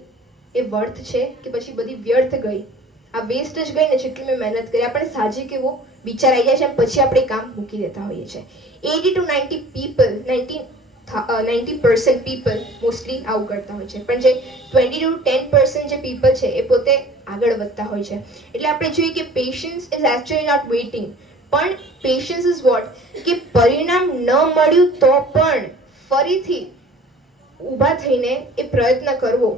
એ વર્થ છે કે પછી બધી વ્યર્થ ગઈ, આ વેસ્ટ જ ગઈ ને જેટલી મેં મહેનત કરી. આપણે સાહજિક એવો વિચાર આવી જાય છે અને પછી આપણે કામ મૂકી દેતા હોઈએ છીએ. 80 to 90% પીપલ મોસ્ટલી આવું કરતા હોય છે, પણ જે 20 to 10% જે પીપલ છે એ પોતે આગળ વધતા હોય છે. એટલે આપણે જોઈએ કે patience is actually not waiting, પણ પેશન્સ ઇઝ વોટ, કે પરિણામ ન મળ્યું તો પણ ફરીથી ઊભા થઈને એ પ્રયત્ન કરવો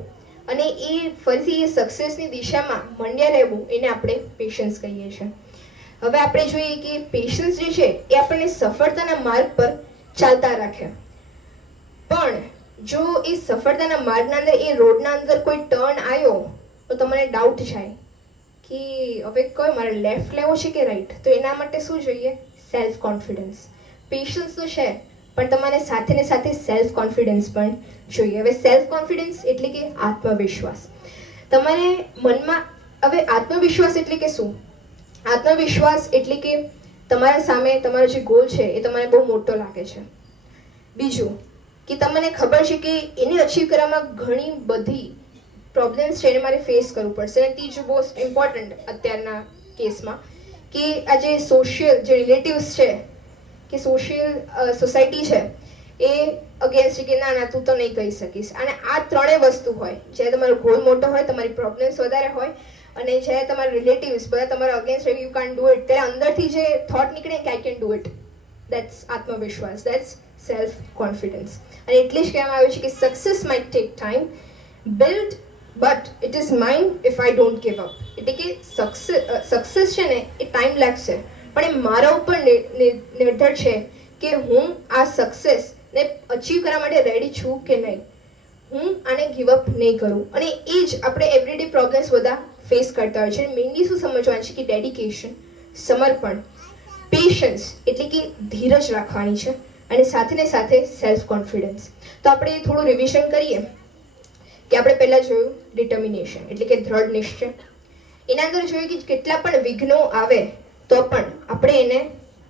અને એ ફરીથી એ સક્સેસની દિશામાં મંડ્યા રહેવું, એને આપણે પેશન્સ કહીએ છીએ. હવે આપણે જોઈએ કે પેશન્સ જે છે એ આપણને સફળતાના માર્ગ પર ચાલતા રાખે. પણ જો એ સફળતાના માર્ગના અંદર, એ રોડના અંદર કોઈ ટર્ન આવ્યો તો તમને ડાઉટ જાય કે હવે કયો મારે લેફ્ટ લેવો છે કે રાઈટ. તો એના માટે શું જોઈએ? Self confidence. પેશન્સ તો છે પણ તમારે સાથે ને સાથે સેલ્ફ કોન્ફિડન્સ પણ જોઈએ. હવે સેલ્ફ કોન્ફિડન્સ એટલે કે આત્મવિશ્વાસ. તમારે મનમાં, હવે આત્મવિશ્વાસ એટલે કે શું? આત્મવિશ્વાસ એટલે કે તમારા સામે તમારો જે ગોલ છે એ તમને બહુ મોટો લાગે છે. બીજું કે તમને ખબર છે કે એને અચીવ કરવામાં ઘણી બધી પ્રોબ્લેમ્સ છે, એને મારે ફેસ કરવું પડશે. અને ત્રીજું મોસ્ટ ઇમ્પોર્ટન્ટ અત્યારના કેસમાં કે આ જે સોશિયલ જે રિલેટિવ્સ છે કે સોસાયટી છે એ અગેન્સ્ટ છે કે ના ના તું તો નહીં કહી શકીશ. અને આ ત્રણેય વસ્તુ હોય, જ્યારે તમારો ગોલ મોટો હોય, તમારી પ્રોબ્લેમ્સ વધારે હોય અને જ્યારે તમારા રિલેટિવ્સ બધા તમારા against you can't do it, ત્યારે અંદરથી જે થોટ નીકળે કે I can do it, that's આત્મવિશ્વાસ, દેટ્સ સેલ્ફ કોન્ફિડન્સ. અને એટલે જ કહેવામાં આવ્યું છે કે success might take time, build but it is mine if I don't give up. એટલે કે સક્સેસ છે ને એ ટાઈમ લાગશે, પણ એ મારા ઉપર નિર્ભર છે કે હું આ સક્સેસને અચીવ કરવા માટે રેડી છું કે નહીં, હું આને ગિવ અપ નહીં કરું. અને એ જ આપણે એવરીડે પ્રોબ્લેમ્સ બધા ફેસ કરતા હોય છે. મેઇનલી શું સમજવાનું છે કે ડેડિકેશન, સમર્પણ, પેશન્સ એટલે કે ધીરજ રાખવાની છે, અને સાથે ને સાથે સેલ્ફ કોન્ફિડન્સ. તો આપણે થોડું રિવિઝન કરીએ કે આપણે પહેલાં જોયું ડિટર્મિનેશન એટલે કે દ્રઢ નિશ્ચય. એના અંદર જોયું કે કેટલા પણ વિઘ્નો આવે તો પણ આપણે એને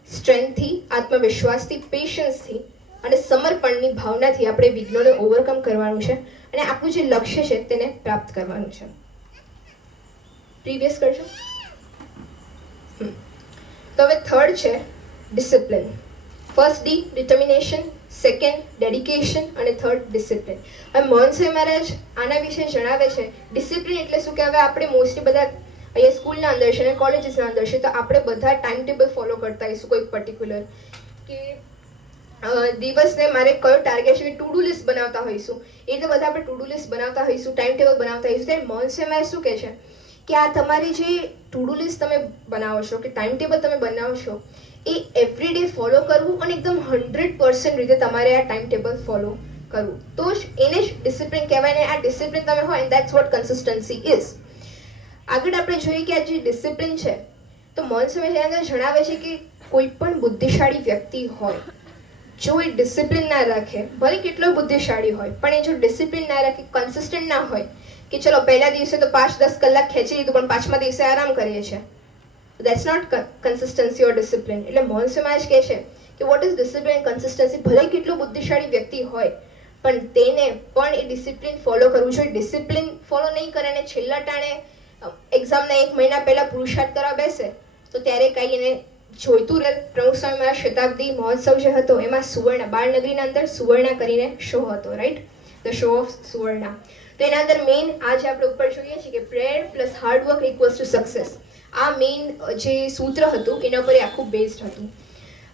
સ્ટ્રેન્થથી, આત્મવિશ્વાસથી, પેશન્સથી અને સમર્પણની ભાવનાથી આપણે વિઘ્નોને ઓવરકમ કરવાનું છે, અને આપણું જે લક્ષ્ય છે તેને પ્રાપ્ત કરવાનું છે. પ્રીવિયસ કરજો. તો હવે થર્ડ છે discipline. First D determination, second dedication અને થર્ડ ડિસિપ્લિન. હવે મોહનસિંહ મહારાજ આના વિશે જણાવે છે. ડિસિપ્લિન એટલે શું કે હવે આપણે મોસ્ટલી બધા અહીંયા સ્કૂલના અંદર છે અને કોલેજીસના અંદર છે, તો આપણે બધા ટાઈમ ટેબલ ફોલો કરતા હોઈશું કોઈ પર્ટિક્યુલર, કે દિવસને મારે કયો ટાર્ગેટ છે, ટુ ડુ લિસ્ટ બનાવતા હોઈશું. એ રીતે બધા આપણે ટુ ડુ લિસ્ટ બનાવતા હોઈશું, ટાઈમ ટેબલ બનાવતા હોઈશું. ત્યારે મોહનસિંહ મહારાજ શું કહે છે કે આ તમારી જે ટુ ડુ લિસ્ટ તમે બનાવો છો કે ટાઈમ ટેબલ તમે બનાવો છો, એ એવરીડે ફોલો કરવું અને એકદમ 100% રીતે તમારે આ ટાઈમ ટેબલ ફોલો કરવું, તો જ એને જ ડિસિપ્લિન કહેવાય. ને આ ડિસિપ્લિન તમે હોય, દેટ્સ વોટ કન્સિસ્ટન્સી ઇઝ. આગળ આપણે જોઈએ કે આ જે ડિસિપ્લિન છે, તો મોહનસિંહ મહારાજ અંદર જણાવે છે કે કોઈ પણ બુદ્ધિશાળી વ્યક્તિ હોય, જો એ ડિસિપ્લિન ના રાખે, ભલે કેટલો બુદ્ધિશાળી હોય, પણ એ જો ડિસિપ્લિન ના રાખે, કન્સિસ્ટન્ટ ના હોય કે ચલો પહેલા દિવસે તો 5-10 કલાક ખેંચી લીધું પણ પાંચમા દિવસે આરામ કરીએ છીએ, that's not consistency or discipline. એટલે મોહનસિંહ મહારાજ કહે છે કે what is discipline and consistency. ભલે કેટલો બુદ્ધિશાળી વ્યક્તિ હોય પણ તેને પણ એ ડિસિપ્લિન ફોલો કરવું જોઈએ. ડિસિપ્લિન ફોલો નહીં કરે અને છેલ્લા ટાણે એક્ઝામના 1 મહિના પહેલા પુરુષાર્થ કરવા બેસે તો ત્યારે કાંઈ એને જોઈતું રહે. પ્રમુખ સ્વામી મહારાજ શતાબ્દી મહોત્સવ જે હતો એમાં સુવર્ણ, બાળનગરીના અંદર સુવર્ણા કરીને શો હતો, right, the show of Suvarna. તો એના અંદર મેઇન આ જે આપણે ઉપર જોઈએ છીએ કે prayer plus hard work equals to success, આ મેઇન જે સૂત્ર હતું એના ઉપર આખું બેઝડ હતું.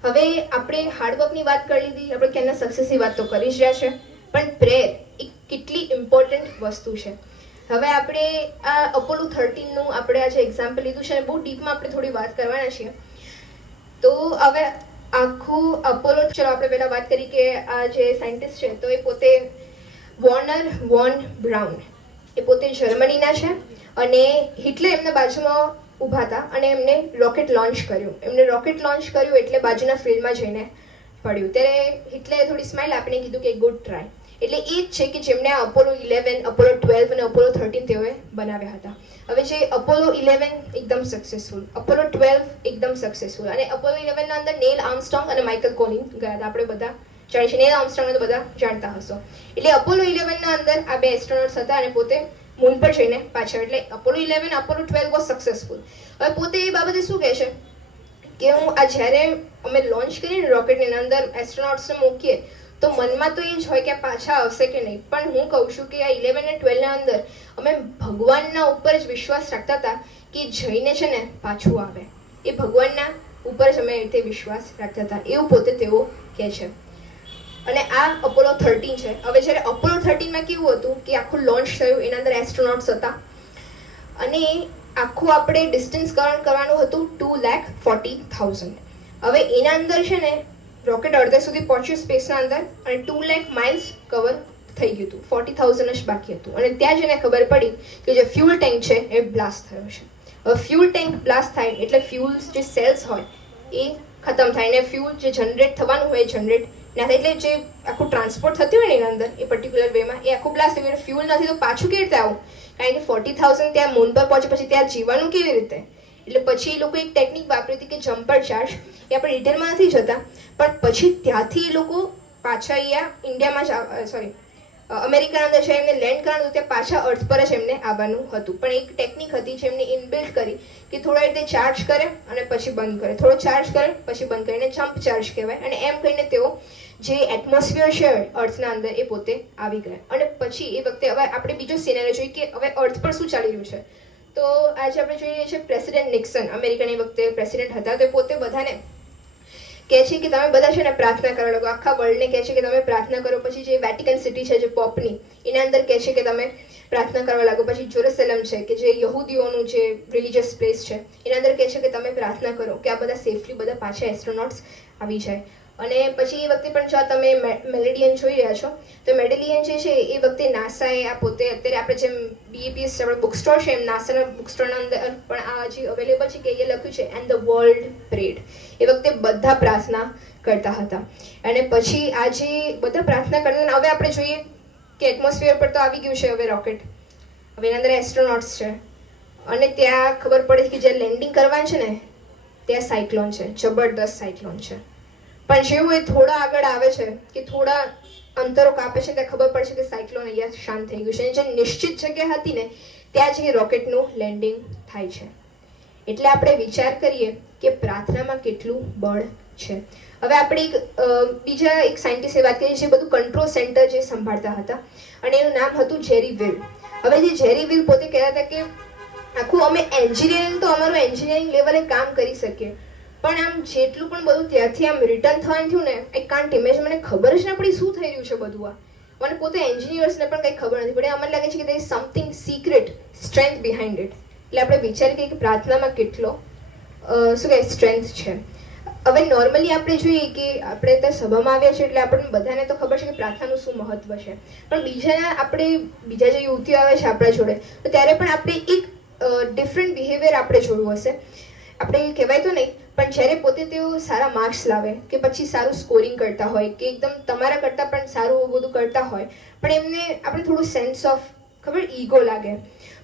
હવે આપણે હાર્ડવર્કની વાત કરી લીધી, આપણે ક્યાંના સક્સેસની વાત તો કરી જ રહ્યા છે, પણ પ્રેયર એ કેટલી ઇમ્પોર્ટન્ટ વસ્તુ છે. હવે આપણે આ અપોલો 13નું આપણે આજે એક્ઝામ્પલ લીધું છે અને બહુ ડીપમાં આપણે થોડી વાત કરવાના છીએ. તો હવે આખું અપોલો, ચલો આપણે પહેલાં વાત કરી કે આ જે સાયન્ટિસ્ટ છે તો એ પોતે વોર્નર વોન બ્રાઉન, એ પોતે જર્મનીના છે અને હિટલર એમના બાજુમાં ઊભા હતા અને એમને રોકેટ લોન્ચ કર્યું. એમને રોકેટ લોન્ચ કર્યું એટલે બાજુના ફિલ્ડમાં જઈને પડ્યું. ત્યારે હિટલરે થોડી સ્માઇલ આપીને કીધું કે ગુડ ટ્રાય. એટલે એ જ છે કે જેમણે આ અપોલો 11, અપોલો 12 અને અપોલો 13 તેઓએ બનાવ્યા હતા. હવે જે અપોલો 11 એકદમ સક્સેસફુલ, અપોલો 12 એકદમ સક્સેસફુલ, અને અપોલો 11 ના અંદર નેલ આર્મસ્ટ્રોંગ અને માઇકલ કોલિન ગયા હતા. આપણે બધા જાણીએ છીએ, નેલ આર્મસ્ટ્રોંગને તો બધા જાણતા હશો. એટલે અપોલો 11 ના અંદર આ 2 એસ્ટ્રોનોટ્સ હતા અને પોતે મૂન પર જઈને પાછળ, એટલે અપોલો 11, અપોલો 12 વોઝ સક્સેસફુલ. હવે પોતે એ બાબતે શું કહે છે કે હું આ જ્યારે અમે લોન્ચ કરીએ ને રોકેટની અંદર એસ્ટ્રોનોટ્સને મૂકીએ તો મનમાં તો એ જ હોય કે પાછા આવશે કે નહીં, પણ હું કહું છું કે આ 11 અને 12 ના અંદર અમે ભગવાનના ઉપર જ વિશ્વાસ રાખતા હતા કે જઈને છે ને પાછું આવે, એ ભગવાનના ઉપર જ અમે એ રીતે વિશ્વાસ રાખતા હતા, એવું પોતે તેઓ કહે છે. અને આ અપોલો 13 છે. હવે જ્યારે અપોલો 13માં કેવું હતું કે આખું લોન્ચ થયું, એના અંદર એસ્ટ્રોનોટ્સ હતા અને આખું આપણે ડિસ્ટન્સ કવર કરવાનું હતું 2,40,000. હવે એના અંદર છે ને રોકેટ અડધે સુધી પહોંચ્યું સ્પેસના અંદર અને 2 લાખ માઇલ્સ કવર થઈ ગયું હતું, 40,000 જ બાકી હતું. અને ત્યાં જઈને ખબર પડી કે જે ફ્યુલ ટેન્ક છે એ બ્લાસ્ટ થયો છે. હવે ફ્યુલ ટેન્ક બ્લાસ્ટ થાય એટલે ફ્યુલ જે સેલ્સ હોય એ ખતમ થાય અને ફ્યુલ જે જનરેટ થવાનું હોય એ જનરેટ ના થાય. એટલે જે આખું ટ્રાન્સપોર્ટ થતું હોય ને એના અંદર એ પર્ટિક્યુલર વેમાં એ આખું બ્લાસ્ટ થયું. ફ્યુલ નથી તો પાછું કેવી રીતે આવું, કારણ કે 40,000 ત્યાં મૂન પર પહોંચે પછી ત્યાં જીવવાનું કેવી રીતે. એટલે પછી એ લોકો એક ટેકનિક વાપરી હતી કે જમ્પર ચાર્જ, એ આપણે ડિટેલમાં નથી જતા, પણ પછી ત્યાંથી એ લોકો પાછા અહીંયા ઇન્ડિયામાં જ અમેરિકાના અંદર છે એમને લેન્ડ કરવાનું હતું, ત્યાં પાછા અર્થ પર જ એમને આવવાનું હતું. પણ એક ટેકનિક હતી જે એમને ઇનબિલ્ટ કરી કે થોડા રીતે ચાર્જ કરે અને પછી બંધ કરે, થોડો ચાર્જ કરે પછી બંધ કરે, એને જમ્પ ચાર્જ કહેવાય. અને એમ કહીને તેઓ જે એટમોસ્ફિયર છે અર્થના અંદર એ પોતે આવી ગયા. અને પછી એ વખતે હવે આપણે બીજો સિનેરિયો જોઈએ કે હવે અર્થ પર શું ચાલી રહ્યું છે. તો આજે આપણે જોઈએ છીએ પ્રેસિડેન્ટ નિક્સન, અમેરિકાની વખતે પ્રેસિડેન્ટ હતા, તો પોતે બધાને કહે છે કે તમે બધા છે ને પ્રાર્થના કરવા લાગો, આખા વર્લ્ડને કહે છે કે તમે પ્રાર્થના કરો. પછી જે વેટિકન સિટી છે જે પોપની, એના અંદર કહે છે કે તમે પ્રાર્થના કરવા લાગો. પછી જેરુસલેમ છે કે જે યહૂદીઓનું જે રિલિજિયસ પ્લેસ છે, એના અંદર કહે છે કે તમે પ્રાર્થના કરો કે આ બધા સેફલી બધા પાછા એસ્ટ્રોનોટ્સ આવી જાય. અને પછી એ વખતે પણ જો તમે મેલેડિયન જોઈ રહ્યા છો, તો મેડેલિયન જે છે એ વખતે નાસાએ આ પોતે અત્યારે આપણે જેમ BAPS આપણે બુક સ્ટોર છે એમ નાસાના બુક સ્ટોરના અંદર પણ આ જે અવેલેબલ છે કે એ લખ્યું છે એન્ડ ધ વર્લ્ડ પ્રેડ. એ વખતે બધા પ્રાર્થના કરતા હતા. અને પછી આજે બધા પ્રાર્થના કરતા હતા. હવે આપણે જોઈએ કે એટમોસ્ફિયર પર તો આવી ગયું છે હવે રોકેટ, હવે એના અંદર એસ્ટ્રોનોટ્સ છે, અને ત્યાં ખબર પડે કે જ્યાં લેન્ડિંગ કરવાનું છે ને ત્યાં સાયક્લોન છે, જબરદસ્ત સાયક્લોન છે. પણ જેવું એ થોડા આગળ આવે છે કે થોડા અંતરો કાપે છે ત્યાં ખબર પડશે કે સાયક્લોન અહીંયા શાંત થઈ ગયું છે. અને જે નિશ્ચિત જગ્યા હતી ને ત્યાં જ એ રોકેટનું લેન્ડિંગ થાય છે. એટલે આપણે વિચાર કરીએ કે પ્રાર્થનામાં કેટલું બળ છે. હવે આપણે બીજા એક સાયન્ટિસ્ટે વાત કરી છે, બધું કંટ્રોલ સેન્ટર જે સંભાળતા હતા, અને એનું નામ હતું જેરી વિલ. હવે જે જેરી વિલ પોતે કહેતા હતા કે આખું અમે એન્જિનિયરિંગ તો અમારું એન્જિનિયરિંગ લેવલે કામ કરી શકીએ, પણ આમ જેટલું પણ બધું ત્યાંથી આમ રિટર્ન થવાનું થયું ને, આઈ કાન્ટ ઇમેજિન. મને ખબર જ ના પડી શું થઈ રહ્યું છે બધું આ. મને પોતે એન્જિનિયર્સને પણ કંઈ ખબર નથી પડી. અમને લાગે છે કે there is something secret strength behind it. એટલે આપણે વિચારીએ કે પ્રાર્થનામાં કેટલો શું કહે સ્ટ્રેન્થ છે. હવે નોર્મલી આપણે જોઈએ કે આપણે ત્યાં સભામાં આવ્યા છે એટલે આપણને બધાને તો ખબર છે કે પ્રાર્થનાનું શું મહત્વ છે, પણ બીજા જે યુવતીઓ આવે છે આપણા જોડે, તો ત્યારે પણ આપણે એક ડિફરન્ટ બિહેવિયર આપણે જોયું હશે. આપણે કહેવાય તો નહીં, પણ જ્યારે પોતે તેઓ સારા માર્ક્સ લાવે કે પછી સારું સ્કોરિંગ કરતા હોય કે એકદમ તમારા કરતાં પણ સારું બધું કરતા હોય, પણ એમને આપણે થોડું સેન્સ ઓફ ખબર ઈગો લાગે.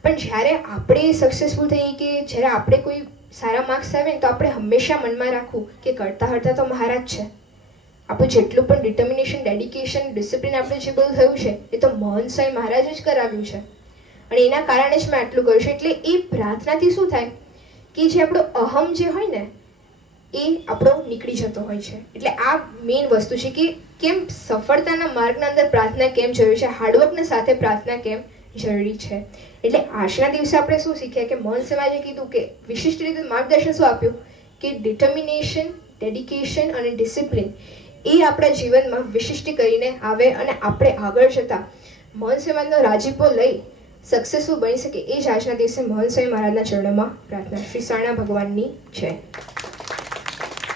પણ જ્યારે આપણે સક્સેસફુલ થઈએ કે જ્યારે આપણે કોઈ સારા માર્ક્સ આવે ને, તો આપણે હંમેશા મનમાં રાખવું કે કરતા હરતા તો મહારાજ છે. આપણું જેટલું પણ ડિટર્મિનેશન, ડેડિકેશન, ડિસિપ્લિન આપણે જે બધું થયું છે એ તો મહંત સ્વામી મહારાજે જ કરાવ્યું છે, અને એના કારણે જ મેં આટલું કર્યું છે. એટલે એ પ્રાર્થનાથી શું થાય કે જે આપણો અહમ જે હોય ને એ આપણો નીકળી જતો હોય છે. એટલે આ મેઇન વસ્તુ છે કે કેમ સફળતાના માર્ગના અંદર પ્રાર્થના કેમ જરૂરી છે, હાર્ડવર્કના સાથે પ્રાર્થના કેમ જરૂરી છે. એટલે આજના દિવસે આપણે શું શીખ્યા કે મહંત સમાજે કીધું કે વિશિષ્ટ રીતે માર્ગદર્શન શું આપ્યું કે ડિટર્મિનેશન, ડેડિકેશન અને ડિસિપ્લિન એ આપણા જીવનમાં વિશિષ્ટ કરીને આવે, અને આપણે આગળ જતા મહંત સમાજનો રાજીપો લઈ સક્સેસફુલ બની શકે. એ જ આજના દિવસે મહંત સ્વામી મહારાજના ચરણોમાં પ્રાર્થના. શ્રી સાણા ભગવાનની જય.